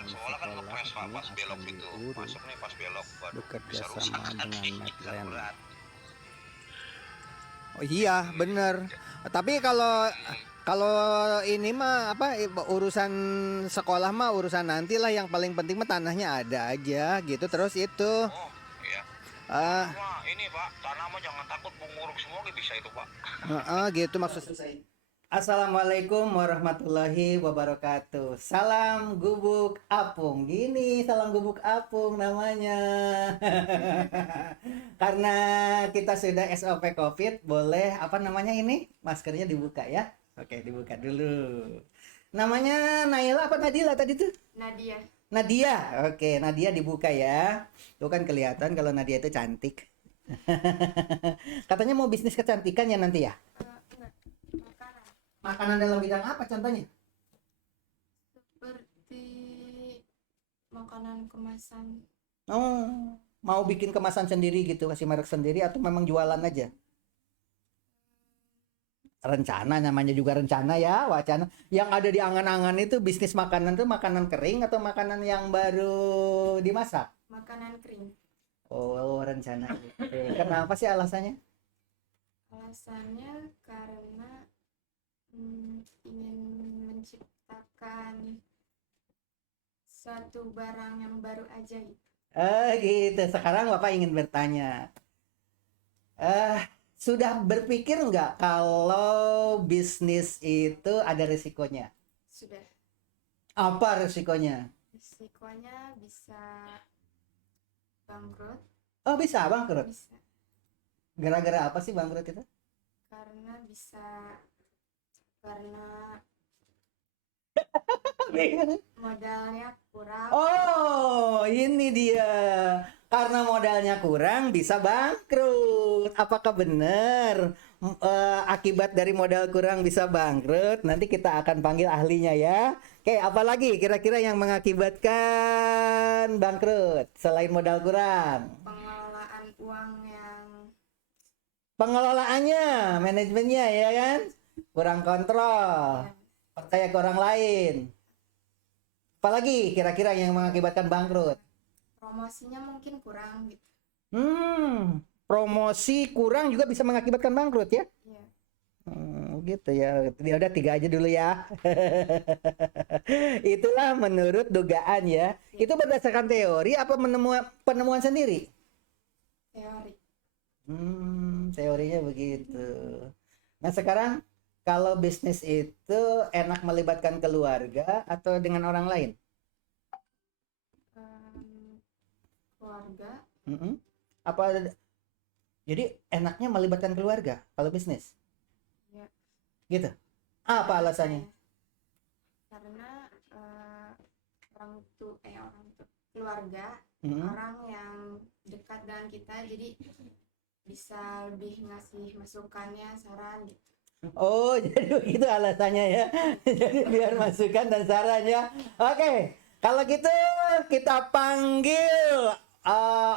depan sekolah kan ngepres Pak, pas belok itu. Masuk nih pas belok, waduh bisa bekerja rusak sama nanti. dengan Medland. Berat. Oh iya, bener. Tapi kalau kalau ini mah apa urusan sekolah mah urusan nanti lah. Yang paling penting mah tanahnya ada aja gitu. Terus itu Oh iya, tanah ah mah ini Pak, tanah mah jangan takut menguruk semua bisa itu Pak. gitu maksud saya. Assalamualaikum warahmatullahi wabarakatuh. Salam gubuk apung. Gini salam gubuk apung namanya. Karena kita sudah SOP COVID, boleh apa namanya ini? Maskernya dibuka ya. Oke, dibuka dulu. Namanya Naila apa Nadila tadi tuh? Nadia. Nadia. Oke, Nadia dibuka ya. Tuh kan kelihatan kalau Nadia itu cantik. Katanya mau bisnis kecantikan ya nanti ya? Enggak, makanan. Makanan dalam bidang apa contohnya? Seperti makanan kemasan. Oh, mau bikin kemasan sendiri gitu, kasih merek sendiri atau memang jualan aja? Rencana namanya juga rencana ya, wacana. Yang ada di angan-angan itu bisnis makanan tuh makanan kering atau makanan yang baru dimasak? Makanan kering. Oh, rencana. Kenapa sih alasannya? Alasannya karena ingin menciptakan suatu barang yang baru aja gitu. Gitu. Sekarang Bapak ingin bertanya. Sudah berpikir nggak kalau bisnis itu ada risikonya? Sudah. Apa risikonya? Risikonya bisa bangkrut. Oh, bisa bangkrut. Bisa. Gara-gara apa sih bangkrut itu? Karena modalnya kurang. Oh, ini dia. Karena modalnya kurang bisa bangkrut. Apakah benar akibat dari modal kurang bisa bangkrut? Nanti kita akan panggil ahlinya ya. Oke, apalagi kira-kira yang mengakibatkan bangkrut selain modal kurang? Pengelolaan uang yang Pengelolaannya, manajemennya ya kan? Kurang kontrol. Percaya ke orang lain. Apalagi kira-kira yang mengakibatkan bangkrut? promosinya mungkin kurang gitu. Promosi kurang juga bisa mengakibatkan bangkrut ya? Iya. Gitu ya. Ya udah 3 aja dulu ya. Itulah menurut dugaan ya. Itu berdasarkan teori apa penemuan sendiri? Teori. Teorinya begitu. Nah sekarang kalau bisnis itu enak melibatkan keluarga atau dengan orang lain? Keluarga. Apa jadi enaknya melibatkan keluarga kalau bisnis? Ya. Gitu. Apa alasannya? Karena keluarga, orang yang dekat dengan kita, jadi bisa lebih ngasih masukannya, saran gitu. Oh, jadi begitu alasannya ya. Jadi biar masukan dan sarannya. Oke, kalau gitu kita panggil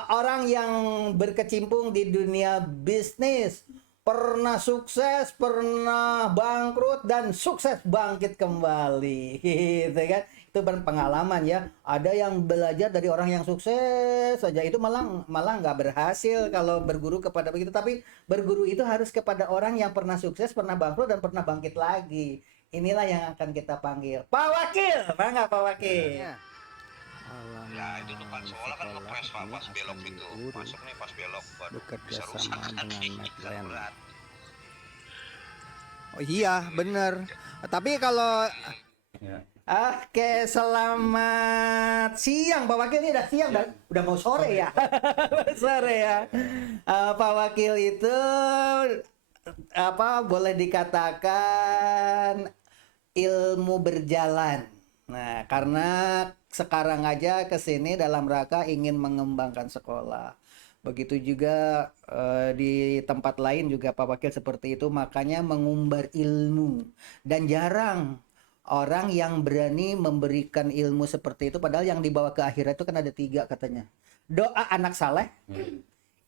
orang yang berkecimpung di dunia bisnis, pernah sukses, pernah bangkrut dan sukses bangkit kembali, gitu kan? Itu berpengalaman ya. Ada yang belajar dari orang yang sukses saja itu malah nggak berhasil kalau berguru kepada begitu. Tapi berguru itu harus kepada orang yang pernah sukses, pernah bangkrut dan pernah bangkit lagi. Inilah yang akan kita panggil Pak Wakil, bangga Pak Wakil. Ya itu depan sekolah kan ngepres Pak, pas belok itu. Masuk nih pas belok, waduh bisa rusak nanti. Berat. Oh iya, bener. Tapi kalau Oke, selamat siang Pak Wakil. Ini udah siang dan udah mau sore ya. Sore ya. Pak Wakil itu boleh dikatakan ilmu berjalan. Nah, karena sekarang aja ke sini dalam rangka ingin mengembangkan sekolah. Begitu juga di tempat lain juga Pak Wakil seperti itu, makanya mengumbar ilmu. Dan jarang orang yang berani memberikan ilmu seperti itu, padahal yang dibawa ke akhirat itu kan ada 3 katanya. Doa anak saleh,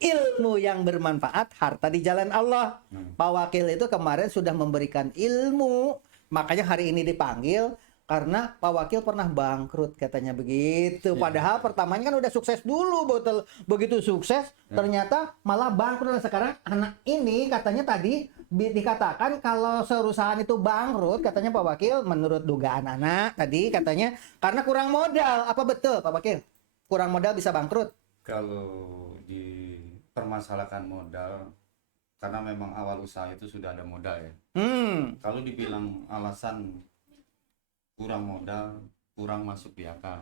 ilmu yang bermanfaat, harta di jalan Allah. Pak Wakil itu kemarin sudah memberikan ilmu, makanya hari ini dipanggil karena Pak Wakil pernah bangkrut katanya begitu. Padahal pertamanya kan udah sukses dulu, betul. Begitu sukses ternyata malah bangkrut. Dan sekarang anak ini katanya tadi dikatakan kalau perusahaan itu bangkrut, katanya Pak Wakil menurut dugaan anak tadi katanya karena kurang modal. Apa betul Pak Wakil? Kurang modal bisa bangkrut? Kalau dipermasalahkan modal, karena memang awal usaha itu sudah ada modal ya. Kalau dibilang alasan kurang modal, kurang masuk di akal.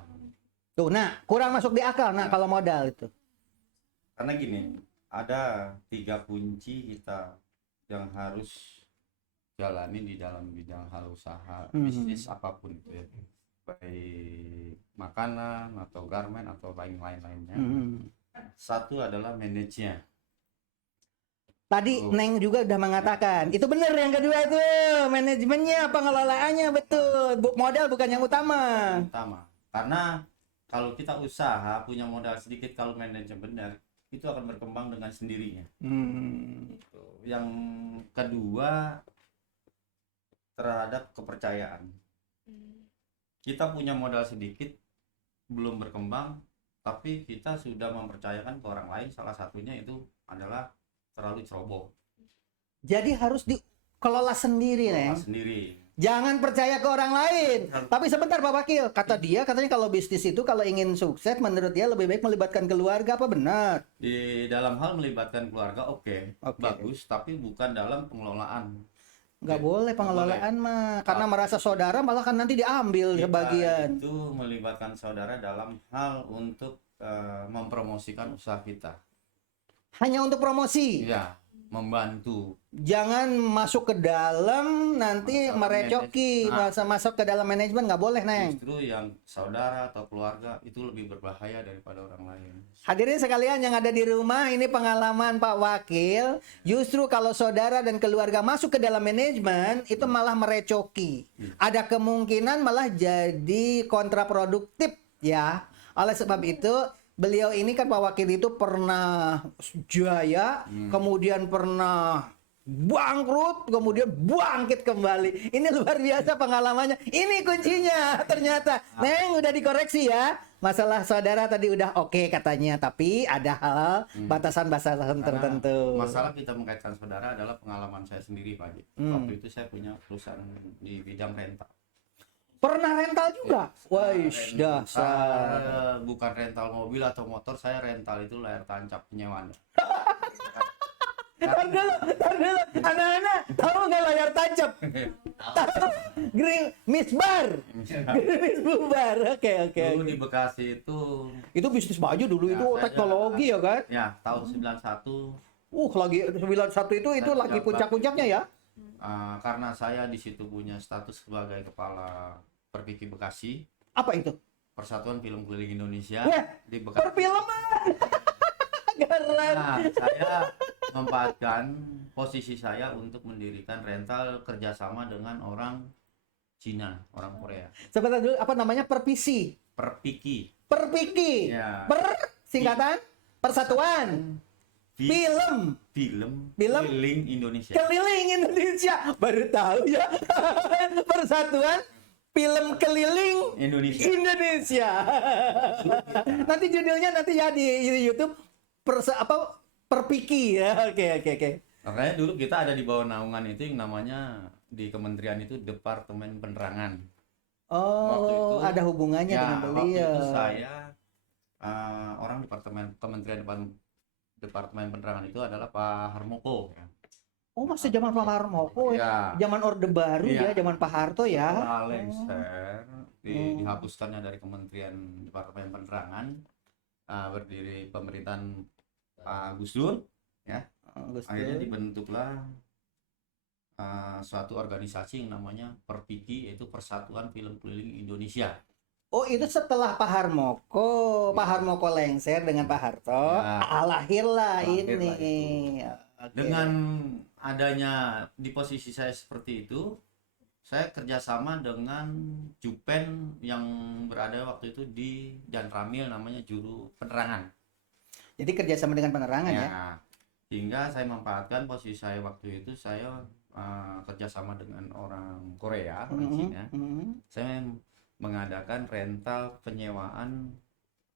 Tuh, nah, kurang masuk di akal, nah, kalau modal itu. Karena gini, ada 3 kunci kita yang harus jalani di dalam bidang hal usaha, bisnis apapun itu ya. Baik makanan atau garment atau lain-lainnya. Satu adalah manajernya. Tadi Neng juga udah mengatakan, itu benar yang kedua tuh, manajemennya, pengelolaannya betul. Modal bukan yang utama. Karena kalau kita usaha punya modal sedikit, kalau manajemen benar, itu akan berkembang dengan sendirinya. Yang kedua terhadap kepercayaan. Kita punya modal sedikit, belum berkembang, tapi kita sudah mempercayakan ke orang lain. Salah satunya itu adalah terlalu ceroboh. Jadi harus dikelola sendiri, Neng. Sendiri. Jangan percaya ke orang lain. Tapi sebentar Pak Wakil, katanya kalau bisnis itu kalau ingin sukses menurut dia lebih baik melibatkan keluarga, apa benar? Di dalam hal melibatkan keluarga oke. Bagus, tapi bukan dalam pengelolaan. Nggak boleh pengelolaan mah, karena merasa saudara malah kan nanti diambil sebagian. Itu melibatkan saudara dalam hal untuk mempromosikan usaha kita. Hanya untuk promosi. Ya, membantu. Jangan masuk ke dalam nanti merecoki, masuk ke dalam manajemen nggak boleh, Neng. Justru yang saudara atau keluarga itu lebih berbahaya daripada orang lain. Hadirin sekalian yang ada di rumah, ini pengalaman Pak Wakil. Justru kalau saudara dan keluarga masuk ke dalam manajemen, itu malah merecoki. Ada kemungkinan malah jadi kontraproduktif ya. Oleh sebab itu, beliau ini kan Pak Wakil itu pernah jaya, kemudian pernah bangkrut, kemudian bangkit kembali. Ini luar biasa pengalamannya. Ini kuncinya ternyata. Neng udah dikoreksi ya. Masalah saudara tadi udah oke katanya, tapi ada hal batasan-batasan tertentu. Masalah kita mengaitkan saudara adalah pengalaman saya sendiri, Pak. Waktu itu saya punya perusahaan di bidang rental. Pernah rental juga? Wah, dasar. Bukan rental mobil atau motor, saya rental itu layar tancap penyewaan. Tar dulu. Anak-anak, tahu nggak layar tancap? Tahu? Grill misbar. Misbar. Oke. Dulu di Bekasi itu bisnis baju dulu, itu teknologi ya kan? Ya, tahun 91. Lagi 91 itu lagi puncak-puncaknya ya? Karena saya di situ punya status sebagai kepala Perpiki Bekasi. Apa itu? Persatuan Film Keliling Indonesia. Di Bekasi. Perfilman. Nah, saya memanfaatkan posisi saya untuk mendirikan rental kerjasama dengan orang Cina, orang Korea. Sebentar dulu, apa namanya? Perpisi. Perpiki. Ya. Singkatan Persatuan Film Keliling Indonesia. Baru tahu ya. Persatuan Film Keliling Indonesia. Nanti judulnya ya di YouTube Perpiki ya. Oke. Makanya dulu kita ada di bawah naungan itu yang namanya di kementerian itu Departemen Penerangan. Ada hubungannya dengan beliau. Waktu itu saya orang Departemen Penerangan itu adalah Pak Harmoko. Masih zaman Pak Harmoko ya. Zaman Orde Baru ya, zaman Pak Harto ya. Lengser dihapuskannya dari Kementerian Departemen Penerangan, berdiri pemerintahan Gus Dur ya. Akhirnya dibentuklah suatu organisasi yang namanya Perpiki, yaitu Persatuan Film Keliling Indonesia. Itu setelah Pak Harmoko lengser dengan Pak Harto, lahirlah ini. Dengan adanya di posisi saya seperti itu, saya kerjasama dengan Jupen yang berada waktu itu di Jan Ramil, namanya Juru Penerangan. Jadi kerjasama dengan penerangan ya? Sehingga saya memanfaatkan posisi saya waktu itu, saya kerjasama dengan orang Korea, orang Cina. Saya mengadakan rental penyewaan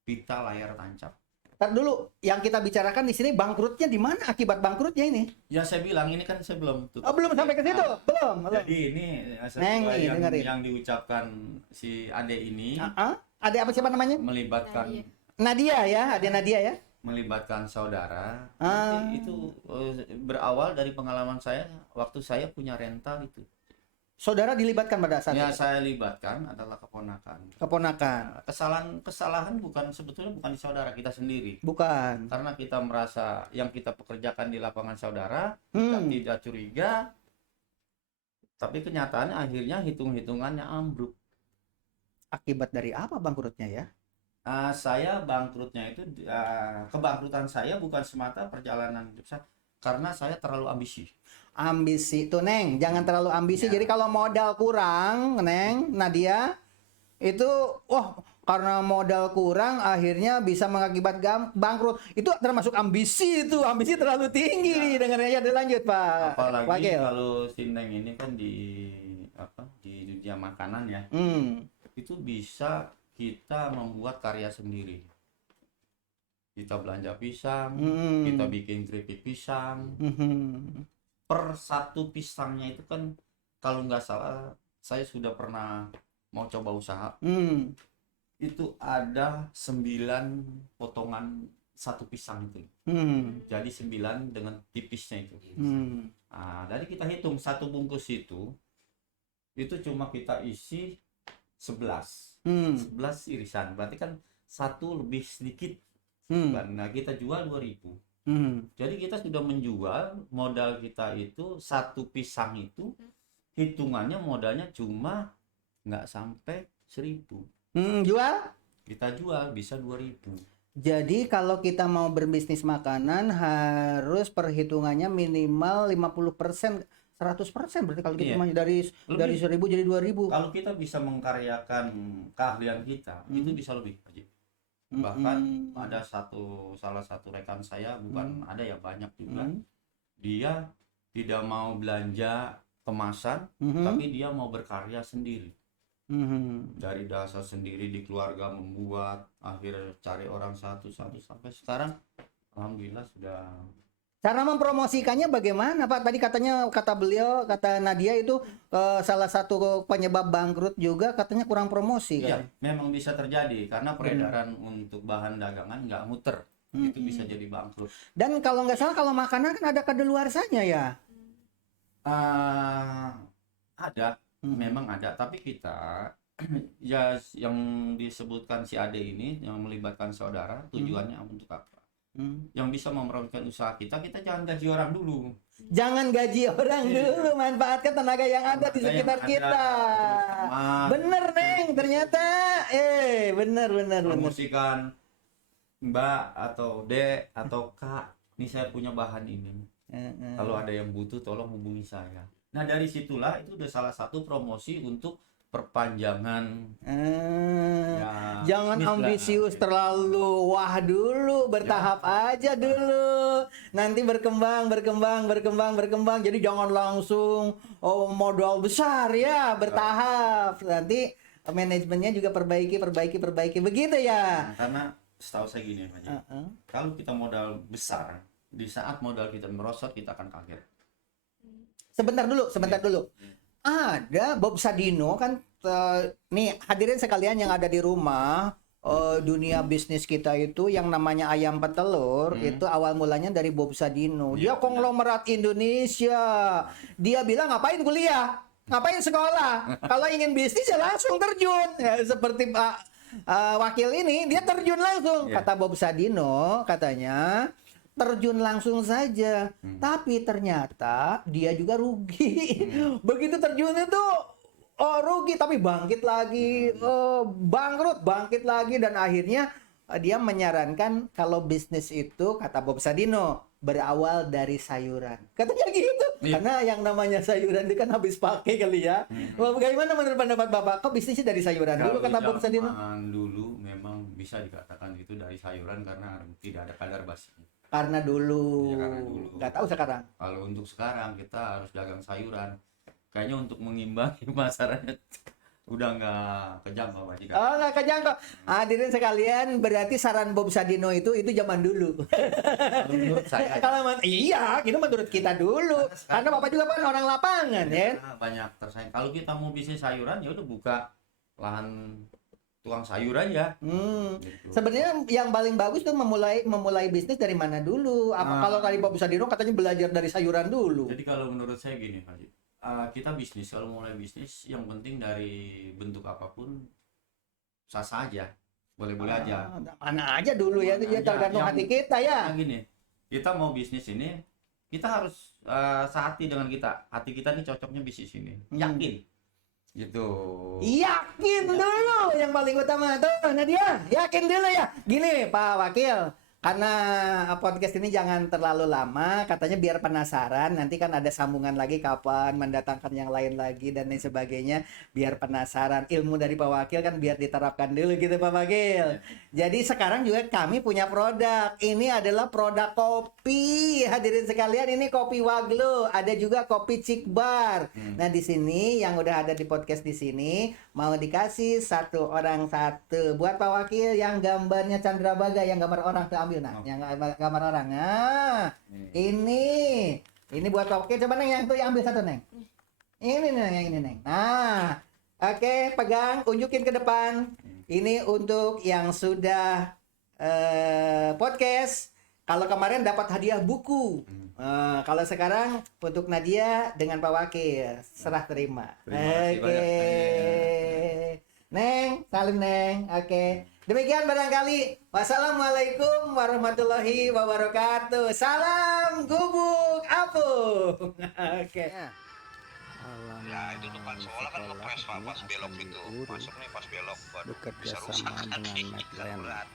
pita layar tancap. Ntar dulu, yang kita bicarakan di sini bangkrutnya di mana akibat bangkrutnya ini? Ya saya bilang ini kan saya belum tutup. Oh, belum sampai ke situ? Belum. Jadi ini Neng, nih, dengerin. yang diucapkan si Ade ini Ada apa siapa namanya? melibatkan Nadia ya, ada Nadia ya. melibatkan saudara. Nanti itu berawal dari pengalaman saya waktu saya punya rental itu. Saudara dilibatkan pada saat Ya itu? saya libatkan adalah keponakan. Keponakan. Kesalahan sebetulnya bukan di saudara kita sendiri. Bukan. Karena kita merasa yang kita pekerjakan di lapangan saudara, kita tidak curiga, tapi kenyataannya akhirnya hitung-hitungannya ambruk. Akibat dari apa bangkrutnya ya? Saya bangkrutnya itu, kebangkrutan saya bukan semata perjalanan hidup saya, karena saya terlalu ambisi. Ambisi tuh Neng, jangan terlalu ambisi. Jadi kalau modal kurang, Neng, Nadia, itu karena modal kurang akhirnya bisa mengakibatkan bangkrut. Itu termasuk ambisi itu. Ambisi terlalu tinggi nih dengarnya. Ya, lanjut Pak. Apalagi Wakil. kalau si Neng ini kan di dunia makanan ya. Itu bisa kita membuat karya sendiri. Kita belanja pisang, kita bikin keripik pisang. Per satu pisangnya itu kan kalau nggak salah saya sudah pernah mau coba usaha. Itu ada 9 potongan satu pisang itu. Jadi 9 dengan tipisnya itu. Jadi kita hitung satu bungkus itu cuma kita isi 11 irisan, berarti kan satu lebih sedikit. Nah kita jual 2.000. Jadi kita sudah menjual, modal kita itu satu pisang itu hitungannya modalnya cuma nggak sampai 1.000. Jual? Kita jual bisa 2.000. Jadi kalau kita mau berbisnis makanan harus perhitungannya minimal 50%, 100% berarti kalau kita dari 1.000 jadi 2.000. Kalau kita bisa mengkaryakan keahlian kita, itu bisa lebih. Bahkan ada salah satu rekan saya, bukan ada ya, banyak juga, dia tidak mau belanja kemasan, tapi dia mau berkarya sendiri. Dari dasar sendiri di keluarga membuat, akhirnya cari orang satu sampai sekarang alhamdulillah sudah. Cara mempromosikannya bagaimana Pak? Tadi kata Nadia itu salah satu penyebab bangkrut juga katanya kurang promosi kan? Iya, memang bisa terjadi karena peredaran untuk bahan dagangan nggak muter. Itu bisa jadi bangkrut. Dan kalau nggak salah kalau makanan kan ada kadaluarsanya ya? Ada, memang ada. Tapi kita ya yang disebutkan si Ade ini yang melibatkan saudara, tujuannya untuk apa? Yang bisa mempromosikan usaha kita jangan gaji orang dulu. Jangan gaji orang dulu, manfaatkan tenaga yang ada di sekitar kita. Bener Neng, ternyata bener. Promosikan Mbak atau Dek atau Kak, ini saya punya bahan ini. Kalau ada yang butuh tolong hubungi saya. Nah dari situlah itu udah salah satu promosi untuk perpanjangan. Jangan ambisius terlalu dulu, bertahap aja dulu. Nanti berkembang. Jadi jangan langsung modal besar ya, bertahap. Nanti manajemennya juga perbaiki begitu ya. Karena setahu saya gini Pak, kalau kita modal besar, di saat modal kita merosot kita akan kaget. Sebentar dulu. Ada Bob Sadino kan, nih hadirin sekalian yang ada di rumah, dunia bisnis kita itu yang namanya ayam petelur itu awal mulanya dari Bob Sadino. Dia konglomerat Indonesia. Dia bilang ngapain kuliah, ngapain sekolah, kalau ingin bisnis ya langsung terjun. Ya, seperti Pak Wakil ini, dia terjun langsung. Kata Bob Sadino katanya terjun langsung saja, tapi ternyata dia juga rugi. Begitu terjun itu rugi, tapi bangkit lagi, bangkit lagi, dan akhirnya dia menyarankan kalau bisnis itu, kata Bob Sadino, berawal dari sayuran. Katanya gitu. Karena yang namanya sayuran itu kan habis pakai kali ya. Bagaimana menurut pendapat Bapak? Kok bisnisnya dari sayuran dulu, kata Bob Sadino? Dulu memang bisa dikatakan itu dari sayuran karena tidak ada kadar basinya. Karena dulu, Iya, karena dulu. nggak tahu sekarang. Kalau untuk sekarang kita harus dagang sayuran. Kayaknya untuk mengimbangi masyarakat udah nggak kejam Pak Majikan. Oh, nggak kejangkau. Hadirin sekalian, berarti saran Bob Sadino itu zaman dulu. Kalau menurut saya Kalau iya, itu menurut kita dulu. Karena Bapak juga kan orang lapangan, ya. banyak tersaing. Kalau kita mau bisnis sayuran ya udah buka lahan tukang sayur aja. Gitu. Sebenarnya yang paling bagus tuh memulai bisnis dari mana dulu? Kalau tadi Bob Sadino katanya belajar dari sayuran dulu. Jadi kalau menurut saya gini Pak Haji, kita bisnis, kalau mulai bisnis yang penting dari bentuk apapun sah-sah aja, boleh-boleh aja. Mana aja dulu ya, itu ya tergantung hati kita ya. Yang gini, kita mau bisnis ini, kita harus sehati dengan kita. Hati kita nih cocoknya bisnis ini, yakin. Gitu. Yakin dulu yang paling utama tuh Nadia, yakin dulu ya. Gini Pak Wakil, karena podcast ini jangan terlalu lama, katanya biar penasaran, nanti kan ada sambungan lagi kapan mendatangkan yang lain lagi dan lain sebagainya, biar penasaran. Ilmu dari Pak Wakil kan biar diterapkan dulu gitu Pak Wakil. Jadi sekarang juga kami punya produk. Ini adalah produk kopi. Hadirin sekalian, ini kopi Waglo, ada juga kopi Cikbar. Nah, di sini yang udah ada di podcast di sini mau dikasih satu orang satu buat Pak Wakil yang gambarnya Chandra Baga, yang gambar orang tuh ambil nah, yang gambar orang. Nah, ini buat Pak Wakil. Coba Neng yang tuh yang ambil satu Neng. Ini Neng, yang ini Neng. Nah, oke, pegang, unjukin ke depan. Ini untuk yang sudah podcast. Kalau kemarin dapat hadiah buku. Kalau sekarang untuk Nadia dengan Pak Wakil serah terima. Terima kasih banyak, Neng, salim Neng. Oke. Demikian barangkali. Wassalamualaikum warahmatullahi wabarakatuh. Salam gubuk apung. Oke. Ya itu depan sekolah kan ngepres Pak, pas belok itu masuk nih pas belok, waduh bisa rusak bekerja sama nanti dengan McLaren. berat.